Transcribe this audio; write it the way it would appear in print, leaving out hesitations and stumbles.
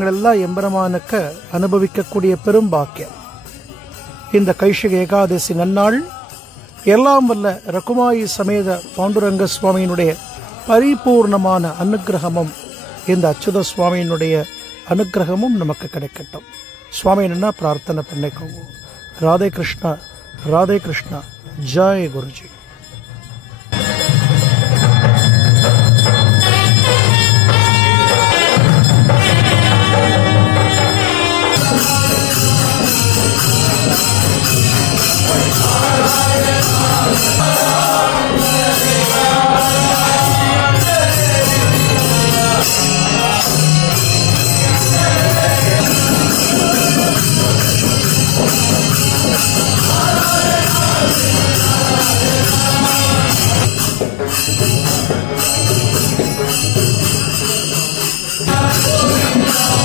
எல்லாம் எம்பெருமானுக்கு அனுபவிக்கக்கூடிய பெரும் பாக்கியம். இந்த கைஷிக ஏகாதசி நன்னாள் எல்லாம் வல்ல ரகுமாயி சமேத பாண்டுரங்க சுவாமியினுடைய பரிபூர்ணமான அனுக்கிரகமும் இந்த அச்சுத சுவாமியினுடைய அனுக்கிரகமும் நமக்கு கிடைக்கட்டும். சுவாமி என்ன பிரார்த்தனை பண்ணிக்கோங்க. ராதே கிருஷ்ணா, ராதே கிருஷ்ணா. ஜெய் குருஜி.